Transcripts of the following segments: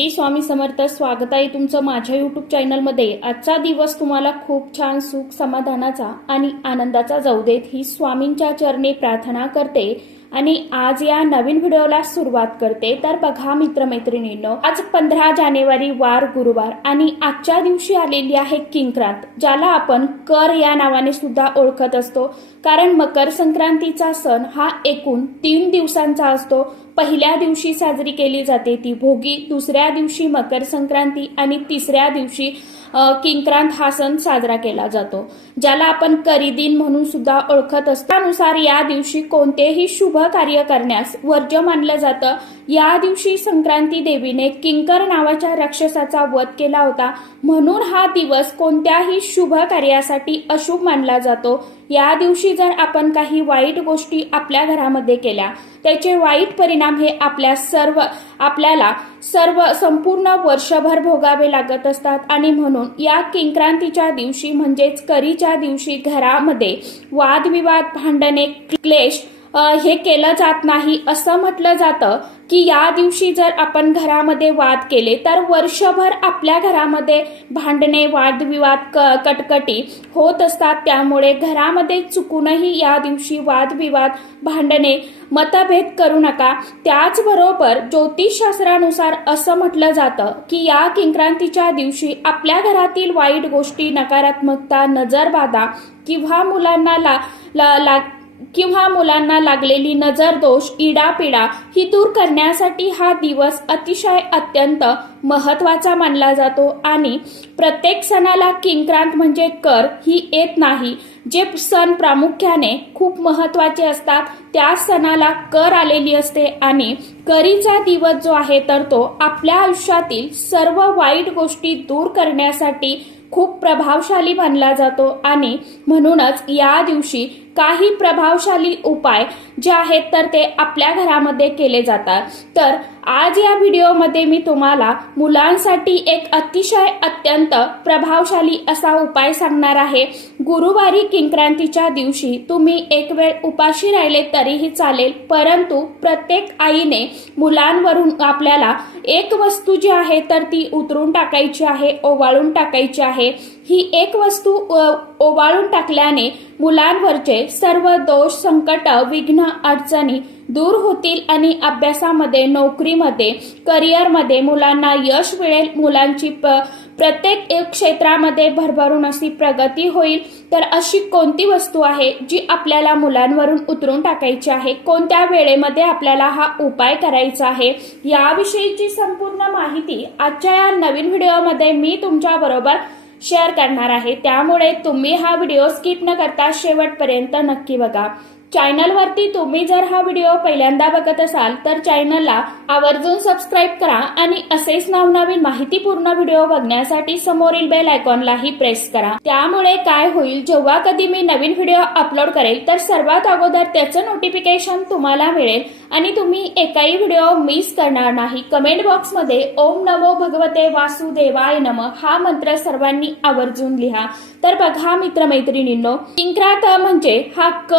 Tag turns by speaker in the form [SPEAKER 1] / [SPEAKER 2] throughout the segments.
[SPEAKER 1] श्री स्वामी समर्थ स्वागत आहे तुमचं माझ्या युट्यूब चॅनलमध्ये आजचा दिवस तुम्हाला खूप छान सुख समाधानाचा आणि आनंदाचा जाऊ देत. ही स्वामींच्या चरणी प्रार्थना करते आणि आज या नवीन व्हिडिओला सुरुवात करते. तर बघा मित्रमैत्रिणींनो आज पंधरा जानेवारी वार गुरुवार आणि आजच्या दिवशी आलेली आहे किंक्रांत ज्याला आपण कर या नावाने सुद्धा ओळखत असतो. कारण मकर संक्रांतीचा सण हा एकूण तीन दिवसांचा असतो. पहिल्या दिवशी साजरी केली जाते. ती भोगी दुसऱ्या दिवशी मकर संक्रांती आणि तिसऱ्या दिवशी किंक्रांत हा सण साजरा केला जातो. ज्याला आपण करीदिन म्हणून सुद्धा ओळखत असतो. त्यानुसार या दिवशी कोणतेही शुभ कार्य करण्यास वर्ज्य मानलं जातं. या दिवशी संक्रांती देवीने किंकर नावाच्या राक्षसाचा वध केला होता. म्हणून हा दिवस कोणत्याही शुभ कार्यासाठी अशुभ मानला जातो. या दिवशी जर आपण काही वाईट गोष्टी आपल्या घरामध्ये केल्या त्याचे वाईट परिणाम हे आपल्या सर्व आपल्याला सर्व संपूर्ण वर्षभर भोगावे लागत असतात. आणि म्हणून या किंक्रांतीच्या दिवशी म्हणजेच करीच्या दिवशी घरामध्ये वादविवाद भांडणे क्लेश हे केलं जात नाही. असं म्हटलं जातं की या दिवशी जर आपण घरामध्ये वाद केले तर वर्षभर आपल्या घरामध्ये भांडणे वादविवाद क कटकटी होत असतात. त्यामुळे घरामध्ये चुकूनही या दिवशी वादविवाद भांडणे मतभेद करू नका. त्याचबरोबर ज्योतिषशास्त्रानुसार असं म्हटलं जातं की या किंक्रांतीच्या दिवशी आपल्या घरातील वाईट गोष्टी नकारात्मकता नजरबाधा किंवा मुलांना ला, ला, ला किंवा मुलांना लागलेली नजर दोष इडापिडा ही दूर करण्यासाठी हा दिवस अतिशय अत्यंत महत्त्वाचा मानला जातो आणि प्रत्येक सणाला किंक्रांत म्हणजे कर ही येत नाही जे सण प्रामुख्याने खूप महत्त्वाचे असतात त्या सणाला कर आलेली असते आणि करीचा दिवस जो आहे तर तो आपल्या आयुष्यातील सर्व वाईट गोष्टी दूर करण्यासाठी खूप प्रभावशाली मानला जातो आणि म्हणूनच या दिवशी काही प्रभावशाली उपाय जे आहेत तर ते आपल्या घरामध्ये केले जातात. तर आज या व्हिडिओमध्ये मी तुम्हाला मुलांसाठी एक अतिशय अत्यंत प्रभावशाली असा उपाय सांगणार आहे. गुरुवारी किंक्रांतीच्या दिवशी तुम्ही एक वेळ उपाशी राहिले तरीही चालेल परंतु प्रत्येक आईने मुलांवरून आपल्याला एक वस्तू जी आहे तर ती उतरून टाकायची आहे ओवाळून टाकायची आहे. ही एक वस्तू ओवाळून टाकल्याने मुलांवरचे सर्व दोष संकट विघ्न अडचणी दूर होतील आणि अभ्यासामध्ये नोकरीमध्ये करिअरमध्ये मुलांना यश मिळेल मुलांची प- प्रत्येक एक क्षेत्रामध्ये भरभरून अशी प्रगती होईल. तर अशी कोणती वस्तू आहे जी आपल्याला मुलांवरून उतरून टाकायची आहे? कोणत्या वेळेमध्ये आपल्याला हा उपाय करायचा आहे? याविषयीची संपूर्ण माहिती आजच्या या नवीन व्हिडिओमध्ये मी तुमच्या बरोबर शेअर करणार आहे. त्यामुळे तुम्ही हा व्हिडिओ स्किप न करता शेवटपर्यंत नक्की बघा. चॅनलवरती तुम्ही जर हा व्हिडिओ पहिल्यांदा बघत असाल तर चॅनलला आवर्जून सबस्क्राईब करा आणि असेच नवनवीन माहितीपूर्ण व्हिडिओ बघण्यासाठी समोरील बेल आयकॉनलाही प्रेस करा. त्यामुळे काय होईल जेव्हा कधी मी नवीन व्हिडिओ अपलोड करेल तर सर्वात अगोदर त्याचं नोटिफिकेशन तुम्हाला मिळेल आणि तुम्ही एकाही व्हिडिओ मिस करणार नाही. कमेंट बॉक्समध्ये ओम नमो भगवते वासुदेवाय नम हा मंत्र सर्वांनी आवर्जून लिहा. तर बघा मित्रमैत्रिणींनो किंक्रात म्हणजे हा क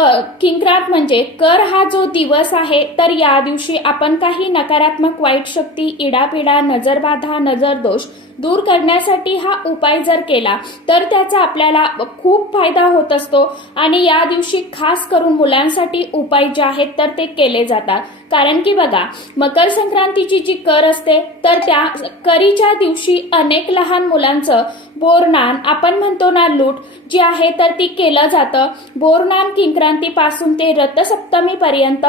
[SPEAKER 1] केंद्रात म्हणजे कर हा जो दिवस आहे तर या दिवशी आपण काही नकारात्मक वाईट शक्ती इडापिडा नजरबाधा नजरदोष दूर करण्यासाठी हा उपाय जर केला तर त्याचा आपल्याला खूप फायदा होत असतो. आणि या दिवशी खास करून मुलांसाठी उपाय जे आहेत तर ते केले जातात. कारण की बघा मकर संक्रांतीची जी कर असते तर त्या करीच्या दिवशी अनेक लहान मुलांचं बोरनान आपण म्हणतो ना लूट जी आहे तर ती केलं जातं. बोरनान किंक्रांतीपासून ते रथसप्तमीपर्यंत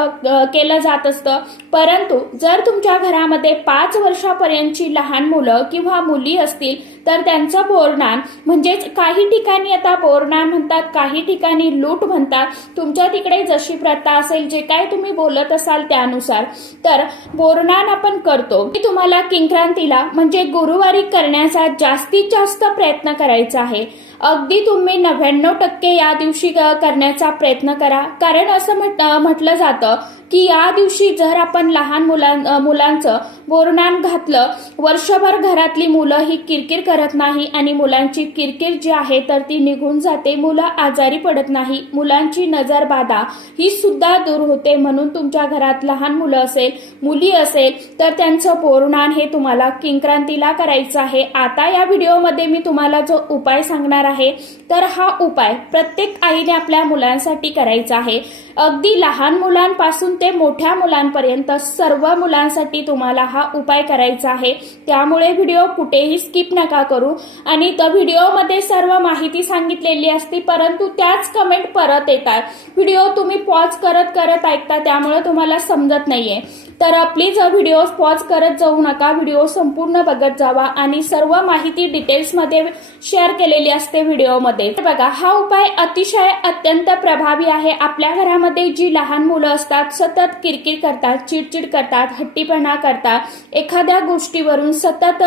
[SPEAKER 1] केलं जात असतं. परंतु जर तुमच्या घरामध्ये पाच वर्षापर्यंतची लहान मुलं किंवा मुली असतील तर त्यांचं बोरनान म्हणजेच काही ठिकाणी आता बोरनान म्हणतात काही ठिकाणी लूट म्हणतात. तुमच्या तिकडे जशी प्रथा असेल जे काय तुम्ही बोलत असाल त्यानुसार. तर बोरनान आपण करतो. मी तुम्हाला किंक्रांतीला म्हणजे गुरुवारी करण्याचा जास्तीत जास्त प्रयत्न करायचा आहे. अगदी तुम्ही नव्याण्णव टक्के या दिवशी करण्याचा प्रयत्न करा. कारण असं म्हट- म्हटलं जातं की या दिवशी जर आपण लहान मुलां मुलांचं बोरणान घातलं वर्षभर घरातली मुलं ही किरकिर करत नाही आणि मुलांची किरकिर जी आहे तर ती निघून जाते. मुलं आजारी पडत नाही. मुलांची नजर बाधा ही सुद्धा दूर होते. म्हणून तुमच्या घरात लहान मुलं असेल मुली असेल तर त्यांचं बोरणान हे तुम्हाला किंक्रांतीला करायचं आहे. आता या व्हिडिओमध्ये मी तुम्हाला जो उपाय सांगणार आहे तर हा उपाय प्रत्येक आईने आपल्या मुलांसाठी करायचा आहे. अगदी लहान मुलांपासून ते मोठ्या मुलांपर्यंत सर्व मुलांसाठी तुम्हाला हा उपाय करायचा आहे. त्यामुळे व्हिडिओ कुठेही स्किप नका करू. आणि त्या व्हिडिओमध्ये सर्व माहिती सांगितलेली असते परंतु त्याच कमेंट परत येतात. व्हिडिओ तुम्ही पॉज करत करत ऐकता त्यामुळे तुम्हाला समजत नाहीये. तर प्लीज व्हिडिओ पॉज करत जाऊ नका. व्हिडिओ संपूर्ण बघत जावा आणि सर्व माहिती डिटेल्समध्ये शेअर केलेली असते व्हिडिओमध्ये. बघा हा उपाय अतिशय अत्यंत प्रभावी आहे. आपल्या घरामध्ये जी लहान मुलं असतात सतत किरकिर करतात चिडचिड करतात हट्टीपणा करतात. एखाद्या गोष्टीवरून सतत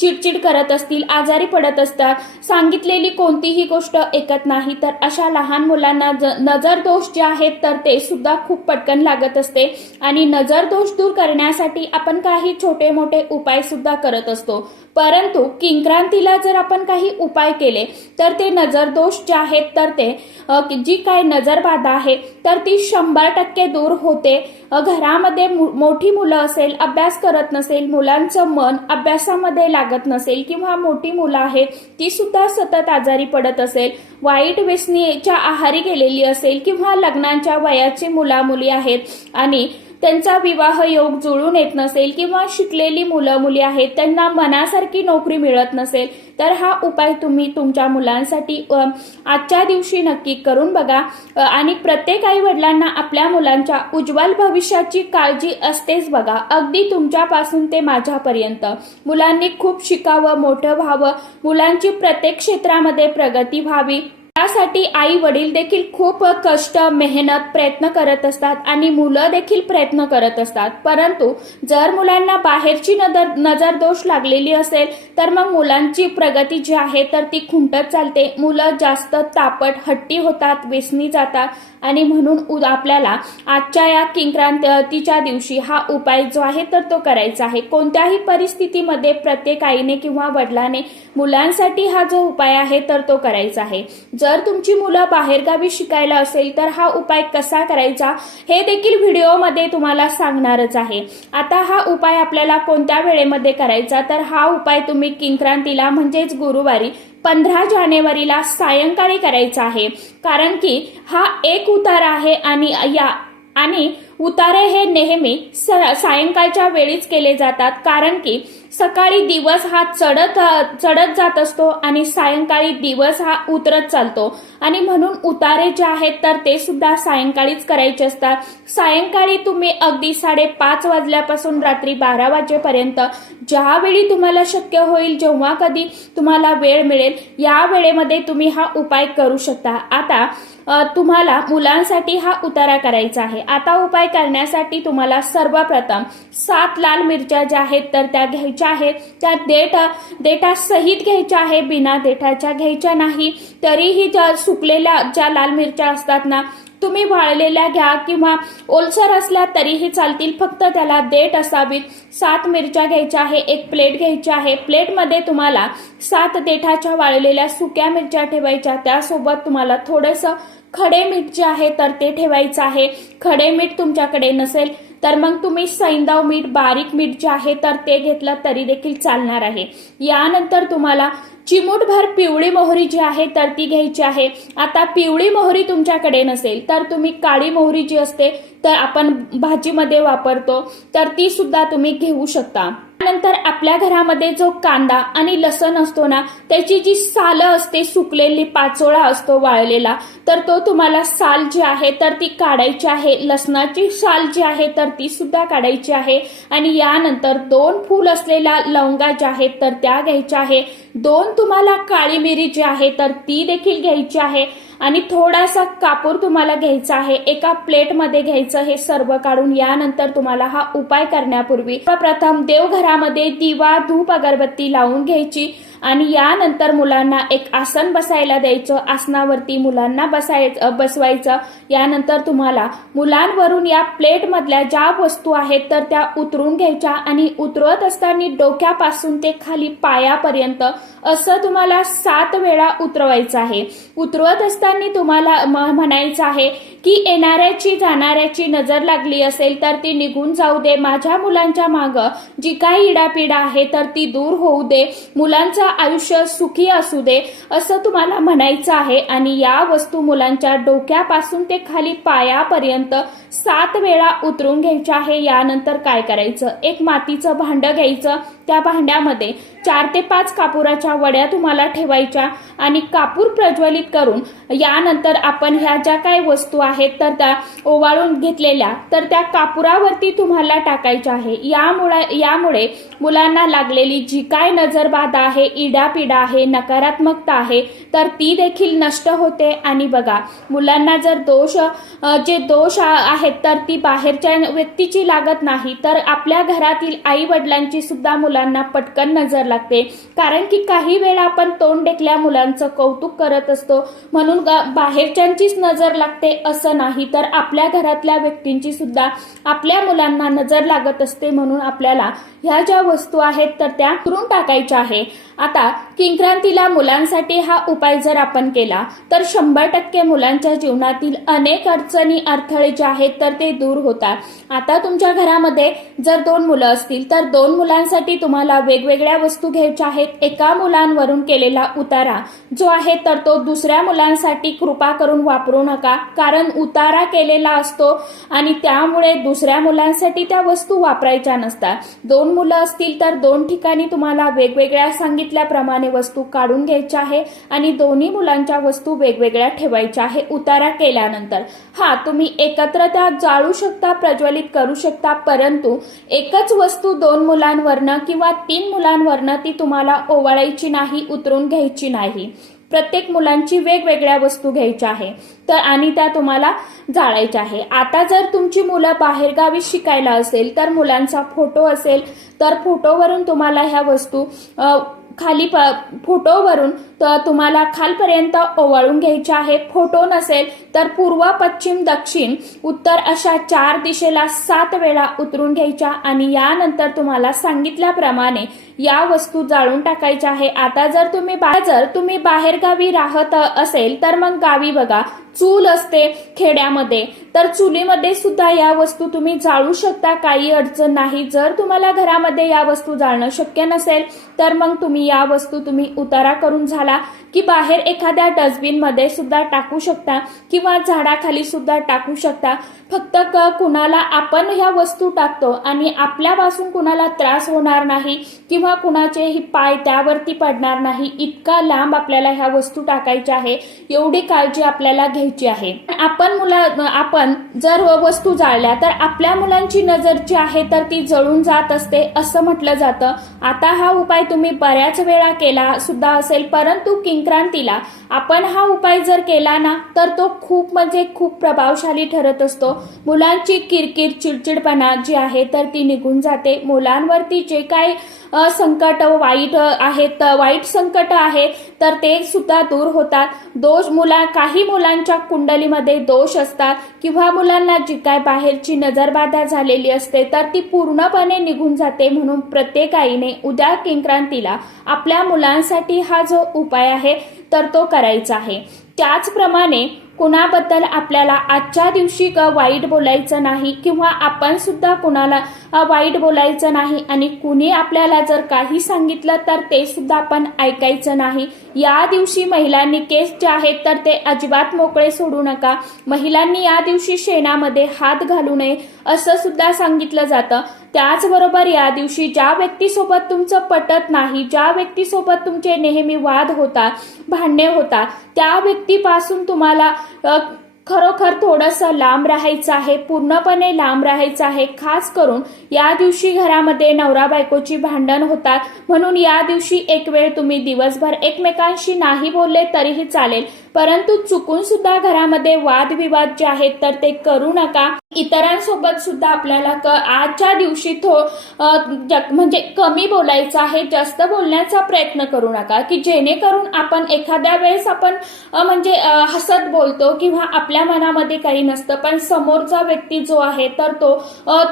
[SPEAKER 1] चिडचिड करत असतील आजारी पडत असतात सांगितलेली कोणतीही गोष्ट ऐकत नाही तर अशा लहान मुलांना ज- नजर दोष जे आहेत तर ते सुद्धा खूप पटकन लागत असते. आणि नजर दोष दूर करण्यासाठी आपण काही छोटे मोठे उपाय सुद्धा करत असतो. परंतु किंक्रांतीला जर आपण काही उपाय केले तर ते नजर दोष जे आहेत तर ते जी काय नजरबाधा आहे तर ती शंभर टक्के दूर होते होते. घरामध्ये मोठी मुलं असेल अभ्यास करत नसेल मुलांचं मन अभ्यासामध्ये लागत नसेल किंवा मोठी मुलं आहेत ती सुद्धा सतत आजारी पडत असेल. वाईट व्यसनीच्या आहारी गेलेली असेल किंवा लग्नांच्या वयाची मुलामुली आहेत आणि त्यांचा विवाह योग जुळून येत नसेल किंवा शिकलेली मुलं मुली आहेत त्यांना मनासारखी नोकरी मिळत नसेल तर हा उपाय तुम्ही तुमच्या मुलांसाठी आजच्या दिवशी नक्की करून बघा. आणि प्रत्येक आई वडिलांना आपल्या मुलांच्या उज्ज्वल भविष्याची काळजी असतेच बघा. अगदी तुमच्यापासून ते माझ्यापर्यंत. मुलांनी खूप शिकावं मोठं व्हावं. मुलांची प्रत्येक क्षेत्रामध्ये प्रगती व्हावी. त्यासाठी आई वडील देखील खूप कष्ट मेहनत प्रयत्न करत असतात आणि मुलं देखील प्रयत्न करत असतात. परंतु जर मुलांना बाहेरची नजर नजर दोष लागलेली असेल तर मग मुलांची प्रगती जी आहे तर ती खुंटत चालते. मुलं जास्त तापट हट्टी होतात वेसनी जातात आणि म्हणून आपल्याला आजच्या या किंक्रांतीच्या दिवशी हा उपाय जो आहे तर तो करायचा आहे. कोणत्याही परिस्थितीमध्ये प्रत्येक आईने किंवा वडिलाने मुलांसाठी हा जो उपाय आहे तर तो करायचा आहे. जर तुमची मुलं बाहेरगावी शिकायला असेल तर हा उपाय कसा करायचा हे देखील व्हिडिओमध्ये तुम्हाला सांगणारच आहे. आता हा उपाय आपल्याला कोणत्या वेळेमध्ये करायचा? तर हा उपाय तुम्ही किंक्रांतीला म्हणजेच गुरुवारी पंधरा जानेवारीला सायंकाळी करायचा आहे. कारण की हा एक उतार आहे आणि या आणि उतारे हे नेहमी स- सायंकाळच्या वेळीच केले जातात कारण की सकाळी दिवस हा चढत चढत जात असतो आणि सायंकाळी दिवस हा उतरत चालतो. आणि म्हणून उतारे जे आहेत तर ते सुद्धा सायंकाळीच करायचे असतात. सायंकाळी तुम्ही अगदी साडेपाच वाजल्यापासून रात्री बारा वाजेपर्यंत ज्यावेळी तुम्हाला शक्य होईल जेव्हा कधी तुम्हाला वेळ मिळेल या वेळेमध्ये तुम्ही हा उपाय करू शकता. आता तुम्हाला मुलांसाठी हा उतारा करायचा आहे. आता उपाय करण्यासाठी तुम्हाला सर्वप्रथम सात लाल मिरच्या ज्या आहेत तर त्या घ्यायच्या आहेत. त्या देठ देठा सहित घ्यायच्या आहे बिना देठाच्या घ्यायच्या नाही. तरीही ज्या सुकलेल्या ज्या लाल मिरच्या असतात ना तुम्ही वाळलेल्या घ्या किंवा ओलसर असल्या तरीही चालतील. फक्त त्याला देठ असावीत. सात मिरच्या घ्यायच्या आहे एक प्लेट घ्यायची आहे. प्लेटमध्ये तुम्हाला सात देठाच्या वाळलेल्या सुक्या मिरच्या ठेवायच्या. त्यासोबत तुम्हाला थोडंसं खडे मीठ जे आहे तर ते ठेवायचं आहे. खडे मीठ तुमच्याकडे नसेल तर मग तुम्ही सैंदाव मीठ बारीक मीठ जे आहे तर ते घेतलं तरी देखील चालणार आहे. यानंतर तुम्हाला चिमूटभर पिवळी मोहरी जी आहे तर ती घ्यायची आहे. आता पिवळी मोहरी तुमच्याकडे नसेल तर तुम्ही काळी मोहरी जी असते तर आपण भाजीमध्ये वापरतो तर ती सुद्धा तुम्ही घेऊ शकता. त्यानंतर आपल्या घरामध्ये जो कांदा आणि लसण असतो ना त्याची जी सालं असते सुकलेली पाचोळा असतो वाळलेला तर तो तुम्हाला साल जी आहे तर ती काढायची आहे. लसणाची साल जी आहे तर ती सुद्धा काढायची आहे. आणि यानंतर दोन फूल असलेल्या लवंगा ज्या आहेत तर त्या घ्यायच्या आहे. दोन तुम्हाला काळी मिरी जी आहे तर ती देखील घ्यायची आहे. आणि थोडासा कापूर तुम्हाला घ्यायचा आहे एका प्लेटमध्ये घ्यायचं हे सर्व काढून यानंतर तुम्हाला हा उपाय करण्यापूर्वी प्रथम देवघरामध्ये दिवा धूप अगरबत्ती लावून घ्यायची. आणि यानंतर मुलांना एक आसन बसायला द्यायचं आसनावरती मुलांना बसायचं बसवायचं. यानंतर तुम्हाला मुलांवरून या प्लेटमधल्या ज्या वस्तू आहेत तर त्या उतरून घ्यायच्या आणि उतरवत असताना डोक्यापासून ते खाली पायापर्यंत असं तुम्हाला सात वेळा उतरवायचं आहे. उतरवत असताना तुम्हाला म्हणायचं आहे की येणाऱ्याची जाणाऱ्याची नजर लागली असेल तर ती निघून जाऊ दे. माझ्या मुलांच्या मागं जी काही इडापिडा आहे तर ती दूर होऊ दे. मुलांचं आयुष्य सुखी असू दे असं तुम्हाला म्हणायचं आहे. आणि या वस्तू मुलांच्या डोक्यापासून ते खाली पायापर्यंत सात वेळा उतरून घ्यायच्या आहे. यानंतर काय करायचं? एक मातीचं भांडं घ्यायचं. त्या भांड्यामध्ये चार ते पाच कापुराच्या वड्या तुम्हाला ठेवायच्या आणि कापूर प्रज्वलित करून यानंतर आपण ह्या ज्या काही वस्तू आहेत तर त्या ओवाळून घेतलेल्या तर त्या कापुरावरती तुम्हाला टाकायच्या आहे. यामुळे यामुळे मुलांना लागलेली जी काय नजरबाधा आहे इडापिडा आहे नकारात्मकता आहे तर ती देखील नष्ट होते. आणि बघा मुलांना जर दोष जे दोष आहे आहेत तर ती बाहेरच्या व्यक्तीची लागत नाही. तर आपल्या घरातील आई वडिलांची सुद्धा मुलांना पटकन नजर लागते. कारण की काही वेळा आपण तोंड डेकल्या मुलांचं कौतुक करत असतो. म्हणून ग- बाहेरच्यांचीच नजर लागते असं नाही तर आपल्या घरातल्या व्यक्तींची सुद्धा आपल्या मुलांना नजर लागत असते म्हणून आपल्याला ह्या ज्या वस्तू आहेत तर त्या करून टाकायच्या आहे. आता किंक्रांतीला मुलांसाठी हा उपाय जर आपण केला तर शंभर टक्के मुलांच्या जीवनातील अनेक अडचणी अडथळे जे आहेत तर ते दूर होतात. आता तुमच्या घरामध्ये जर दोन मुलं असतील तर दोन मुलांसाठी तुम्हाला वेगवेगळ्या वस्तू घ्यायच्या आहेत. एका मुलांवरून केलेला उतारा जो आहे तर तो दुसऱ्या मुलांसाठी कृपा करून वापरू नका. कारण उतारा केलेला असतो आणि त्यामुळे दुसऱ्या मुलांसाठी त्या वस्तू वापरायच्या नसतात. दोन मुलं असतील तर दोन ठिकाणी तुम्हाला वेगवेगळ्या सांगितल्याप्रमाणे वस्तू काढून घ्यायच्या आहे आणि दोन्ही मुलांच्या वस्तू वेगवेगळ्या ठेवायच्या आहे उतारा केल्यानंतर. हा तुम्ही एकत्र त्या जाळू शकता प्रज्वलित करू शकता परंतु एकच वस्तू दोन मुलांवरनं किंवा तीन मुलांवरनं ती तुम्हाला ओवाळायची नाही उतरून घ्यायची नाही. प्रत्येक मुलांची वेगवेगळ्या वस्तू घ्यायच्या आहे तर आणि त्या तुम्हाला जाळायच्या आहे. आता जर तुमची मुलं बाहेरगावी शिकायला असेल तर मुलांचा फोटो असेल तर फोटोवरून तुम्हाला ह्या वस्तू खाली प फोटोवरून तुम्हाला खालपर्यंत ओवाळून घ्यायच्या आहे. फोटो नसेल तर पूर्व पश्चिम दक्षिण उत्तर अशा चार दिशेला सात वेळा उतरून घ्यायच्या आणि यानंतर तुम्हाला सांगितल्याप्रमाणे या वस्तू जाळून टाकायच्या आहे. आता जर तुम्ही जर तुम्ही बाहेरगावी राहत असेल तर मग गावी बघा. चूल असते खेड्यामध्ये. तर चुलीमध्ये सुद्धा या वस्तू तुम्ही जाळू शकता. काही अडचण नाही. जर तुम्हाला घरामध्ये या वस्तू जाळणं शक्य नसेल तर मग तुम्ही या वस्तू तुम्ही उतारा करून झाला. की बाहेर एखाद्या डस्टबिनमध्ये सुद्धा टाकू शकता किंवा झाडाखाली सुद्धा टाकू शकता. फक्त क कुणाला आपण ह्या वस्तू टाकतो आणि आपल्यापासून कुणाला त्रास होणार नाही किंवा किंवा कुणाचेही पाय त्यावरती पडणार नाही. इतका लांब आपल्याला ह्या वस्तू टाकायच्या आहे. एवढी काळजी आपल्याला घ्यायची आहे. आपण मुला आपण जर वस्तू जाळल्या तर आपल्या मुलांची नजर जी आहे तर ती जळून जात असते असं म्हटलं जातं. आता हा उपाय तुम्ही बऱ्याच वेळा केला सुद्धा असेल परंतु किंक्रांतीला आपण हा उपाय जर केला ना तर तो खूप म्हणजे खूप प्रभावशाली ठरत असतो. मुलांची किरकिर चिडचिडपणा जी आहे तर ती निघून जाते. मुलांवरती जे काही संकट वाईट आहेत वाईट संकट आहे तर ते सुद्धा दूर होतात. दोष मुला काही मुलांच्या कुंडलीमध्ये दोष असतात किंवा मुलांना जी काय बाहेरची नजरबाधा झालेली असते तर ती पूर्णपणे निघून जाते म्हणून प्रत्येक आईने उद्या किंक्रांतीला आपल्या मुलांसाठी हा जो उपाय आहे तर तो करायचा आहे. त्याचप्रमाणे कुणाबद्दल आपल्याला आजच्या दिवशी ग वाईट बोलायचं नाही किंवा आपण सुद्धा कुणाला वाईट बोलायचं नाही आणि कुणी आपल्याला जर काही सांगितलं तर ते सुद्धा आपण ऐकायचं नाही. या दिवशी महिलांनी केस जे आहेत तर ते अजिबात मोकळे सोडू नका. महिलांनी या दिवशी शेणामध्ये हात घालू नये असं सुद्धा सांगितलं जातं. त्याचबरोबर या दिवशी ज्या व्यक्तीसोबत तुमचं पटत नाही ज्या व्यक्तीसोबत तुमचे नेहमी वाद होतात भांडणे होतात त्या व्यक्तीपासून तुम्हाला खरोखर थोडंसं लांब राहायचं आहे पूर्णपणे लांब राहायचं आहे. खास करून या दिवशी घरामध्ये नवरा बायकोची भांडण होतात. म्हणून या दिवशी एक वेळ तुम्ही दिवसभर एकमेकांशी नाही बोलले तरीही चालेल. परंतु चुकून सुद्धा घरामध्ये वादविवाद जे आहेत तर ते करू नका. इतरांसोबत सुद्धा आपल्याला क आजच्या दिवशी थो ज- म्हणजे कमी बोलायचं आहे जास्त बोलण्याचा प्रयत्न करू नका. की जेणेकरून आपण एखाद्या वेळेस आपण म्हणजे हसत बोलतो किंवा आपल्या आपल्या मनामध्ये काही नसतं पण समोरचा व्यक्ती जो आहे तर तो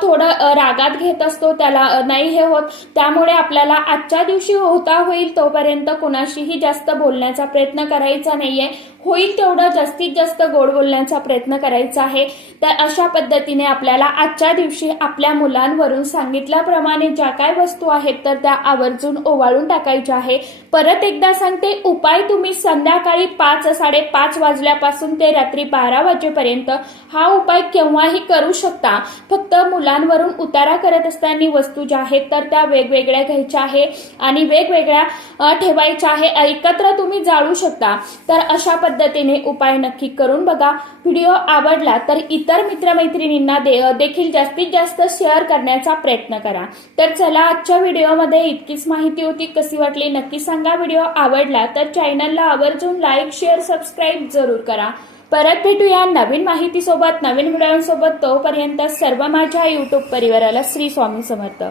[SPEAKER 1] थोडं रागात घेत असतो त्याला नाही हे होत. त्यामुळे आपल्याला आजच्या दिवशी होता होईल तोपर्यंत कोणाशीही जास्त बोलण्याचा प्रयत्न करायचा नाहीये. होईल तेवढं जास्तीत जास्त गोड बोलण्याचा प्रयत्न करायचा आहे. तर अशा पद्धतीने आपल्याला आजच्या दिवशी आपल्या मुलांवरून सांगितल्याप्रमाणे ज्या काय वस्तू आहेत तर त्या आवर्जून ओवाळून टाकायच्या आहे. परत एकदा सांगते उपाय तुम्ही संध्याकाळी पाच साडेपाच वाजल्यापासून ते रात्री बारा वाजेपर्यंत हा उपाय केव्हाही करू शकता. फक्त मुलांवरून उतारा करत असताना वस्तू ज्या आहेत तर त्या वेगवेगळ्या घ्यायच्या आहे आणि वेगवेगळ्या ठेवायच्या आहे. एकत्र तुम्ही जाळू शकता. तर अशा पद्धतीने उपाय नक्की करून बघा. व्हिडिओ आवडला तर इतर मित्रमैत्रिणींना दे- देखील जास्तीत जास्त शेअर करण्याचा प्रयत्न करा. तर चला आजच्या व्हिडिओमध्ये इतकीच माहिती होती. कशी वाटली नक्की सांगा. व्हिडिओ आवडला तर चॅनलला आवर्जून लाईक शेअर सबस्क्राईब जरूर करा. परत भेटूया नवीन माहितीसोबत नवीन व्हिडिओसोबत. तोपर्यंत सर्व माझ्या यूट्यूब परिवाराला श्री स्वामी समर्थ.